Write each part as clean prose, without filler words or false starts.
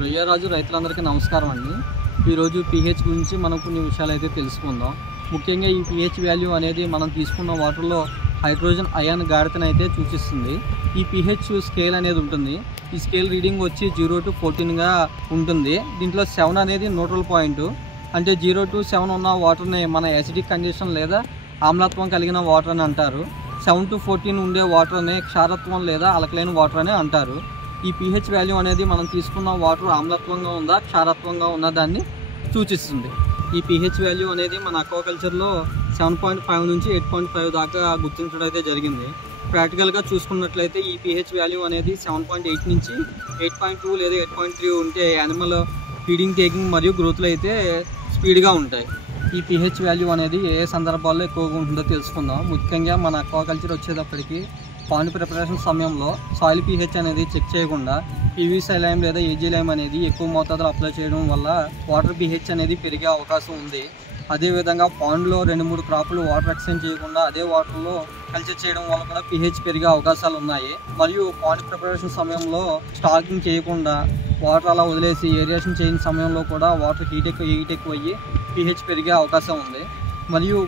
రొయ్యరాజు రైతులందరికీ నమస్కారం అండి. ఈరోజు pH గురించి మనం కొన్ని విషయాలు అయితే తెలుసుకుందాం. ముఖ్యంగా ఈ pH వాల్యూ అనేది మనం తీసుకున్న వాటర్లో హైడ్రోజన్ అయాన్ గాఢతను అయితే సూచిస్తుంది. ఈ pH స్కేల్ అనేది ఉంటుంది. ఈ స్కేల్ రీడింగ్ వచ్చి 0 to 14గా ఉంటుంది. దీంట్లో 7 అనేది న్యూట్రల్ పాయింట్. అంటే 0 to 7 ఉన్న వాటర్ని మన యాసిడిక్ కండిషన్ లేదా ఆమ్లత్వం కలిగిన వాటర్ అని అంటారు. 7 to 14 ఉండే వాటర్ని క్షారత్వం లేదా అలకలైన వాటర్ అని అంటారు. ఈ pH వాల్యూ అనేది మనం తీసుకున్న వాటర్ ఆమ్లత్వంగా ఉందా క్షారత్వంగా ఉన్న దాన్ని సూచిస్తుంది. ఈ pH వాల్యూ అనేది మన అక్వాకల్చర్లో 7.5 నుంచి 8.5 దాకా గుర్తించడం అయితే జరిగింది. ప్రాక్టికల్గా చూసుకున్నట్లయితే ఈ pH వాల్యూ అనేది 7.8 నుంచి 8.2 లేదా 8.3 ఉంటే యానిమల్ ఫీడింగ్ టేకింగ్ మరియు గ్రోత్లు అయితే స్పీడ్గా ఉంటాయి. ఈ pH వాల్యూ అనేది ఏ సందర్భాల్లో ఎక్కువగా ఉంటుందో తెలుసుకుందాం. ముఖ్యంగా మన అక్వాకల్చర్ వచ్చేటప్పటికి పాండ్ ప్రిపరేషన్ సమయంలో సాయిల్ pH అనేది చెక్ చేయకుండా PVC లైమ్ లేదా AG లైమ్ అనేది ఎక్కువ మోతాదులో అప్లై చేయడం వల్ల వాటర్ pH అనేది పెరిగే అవకాశం ఉంది. అదేవిధంగా పాండ్లో 2-3 క్రాపులు వాటర్ ఎక్స్చేంజ్ చేయకుండా అదే వాటర్లో కల్చర్ చేయడం వల్ల కూడా pH పెరిగే అవకాశాలు ఉన్నాయి. మరియు పాండ్ ప్రిపరేషన్ సమయంలో స్టాకింగ్ చేయకుండా వాటర్ అలా వదిలేసి ఏరియేషన్ చేయని సమయంలో కూడా వాటర్ హీట్ ఎక్కువ అయ్యి pH పెరిగే అవకాశం ఉంది. మరియు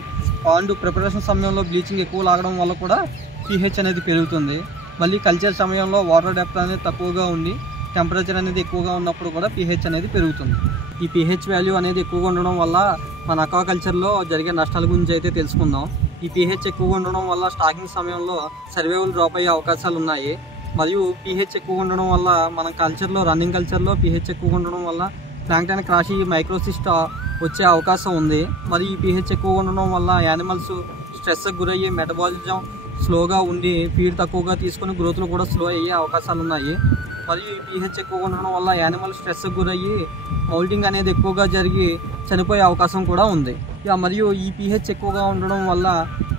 పాండ్ ప్రిపరేషన్ సమయంలో బ్లీచింగ్ ఎక్కువ లాగడం వల్ల కూడా pH అనేది పెరుగుతుంది. మళ్ళీ కల్చర్ సమయంలో వాటర్ డెప్త్ అనేది తక్కువగా ఉండి టెంపరేచర్ అనేది ఎక్కువగా ఉన్నప్పుడు కూడా pH అనేది పెరుగుతుంది. ఈ pH వాల్యూ అనేది ఎక్కువగా ఉండడం వల్ల మన అక్వాకల్చర్లో జరిగే నష్టాల గురించి అయితే తెలుసుకుందాం. ఈ pH ఎక్కువగా ఉండడం వల్ల స్టాకింగ్ సమయంలో సర్వైవల్ డ్రాప్ అయ్యే అవకాశాలు ఉన్నాయి. మరియు pH ఎక్కువగా ఉండడం వల్ల మన కల్చర్లో రన్నింగ్ కల్చర్లో pH ఎక్కువగా ఉండడం వల్ల ప్లాంక్టన్ క్రాష్ మైక్రోసిస్ట్ వచ్చే అవకాశం ఉంది. మరి ఈ pH ఎక్కువగా ఉండడం వల్ల యానిమల్స్ స్ట్రెస్కి గురయ్యి మెటబాలిజం స్లోగా ఉండి ఫీడ్ తక్కువగా తీసుకుని గ్రోత్లు కూడా స్లో అయ్యే అవకాశాలు ఉన్నాయి. మరియు ఈ pH ఎక్కువగా ఉండడం వల్ల యానిమల్ స్ట్రెస్కి గురయ్యి మౌల్టింగ్ అనేది ఎక్కువగా జరిగి చనిపోయే అవకాశం కూడా ఉంది. మరియు ఈ pH ఎక్కువగా ఉండడం వల్ల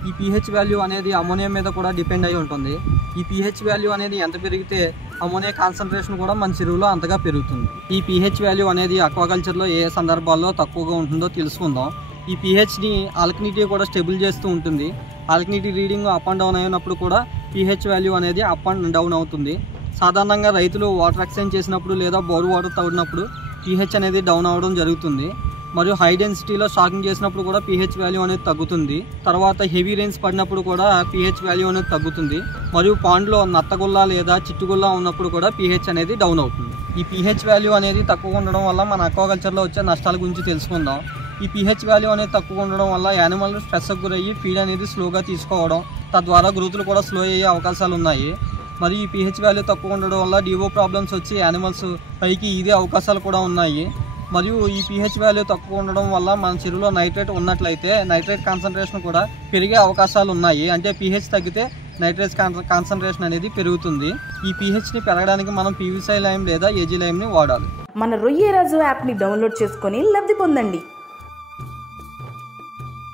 ఈ pH వాల్యూ అనేది అమోనియా మీద కూడా డిపెండ్ అయి ఉంటుంది. ఈ pH వాల్యూ అనేది ఎంత పెరిగితే అమోనియా కాన్సన్ట్రేషన్ కూడా మన చెరువులో అంతగా పెరుగుతుంది. ఈ pH వాల్యూ అనేది అక్వాకల్చర్లో ఏ సందర్భాల్లో తక్కువగా ఉంటుందో తెలుసుకుందాం. ఈ pHని ఆల్కనిటీ కూడా స్టేబుల్ చేస్తూ ఉంటుంది. ఆల్కనిటీ రీడింగ్ అప్ అండ్ డౌన్ అయినప్పుడు కూడా pH వాల్యూ అనేది అప్ అండ్ డౌన్ అవుతుంది. సాధారణంగా రైతులు వాటర్ ఎక్స్చేంజ్ చేసినప్పుడు లేదా బోర్ వాటర్ తవ్వినప్పుడు pH అనేది డౌన్ అవ్వడం జరుగుతుంది. మరియు హై డెన్సిటీలో స్టాకింగ్ చేసినప్పుడు కూడా pH వాల్యూ అనేది తగ్గుతుంది. తర్వాత హెవీ రెయిన్స్ పడినప్పుడు కూడా pH వాల్యూ అనేది తగ్గుతుంది. మరియు పాండ్లో నత్తగుల్ల లేదా చిట్టుగుల్ల ఉన్నప్పుడు కూడా pH అనేది డౌన్ అవుతుంది. ఈ pH వాల్యూ అనేది తక్కువ ఉండడం వల్ల మన అక్వాకల్చర్లో వచ్చే నష్టాల గురించి తెలుసుకుందాం. ఈ pH వాల్యూ అనేది తక్కువ ఉండడం వల్ల యానిమల్ స్ట్రెస్కి గురయ్యి ఫీడ్ అనేది స్లోగా తీసుకోవడం, తద్వారా గ్రోత్లు కూడా స్లో అయ్యే అవకాశాలు ఉన్నాయి. మరి ఈ pH వాల్యూ తక్కువ ఉండడం వల్ల డివో ప్రాబ్లమ్స్ వచ్చి యానిమల్స్ పైకి ఇదే అవకాశాలు కూడా ఉన్నాయి. మరియు ఈ pH వాల్యూ తక్కువ ఉండడం వల్ల మన చెరువులో నైట్రేట్ ఉన్నట్లయితే నైట్రేట్ కాన్సన్ట్రేషన్ కూడా పెరిగే అవకాశాలు ఉన్నాయి. అంటే pH తగ్గితే నైట్రేట్ కాన్సన్ట్రేషన్ అనేది పెరుగుతుంది. ఈ pHని పెరగడానికి మనం PVC లైమ్ లేదా AG లైమ్ని వాడాలి. మన రొయ్యరాజు యాప్ని డౌన్లోడ్ చేసుకొని లబ్ధి పొందండి.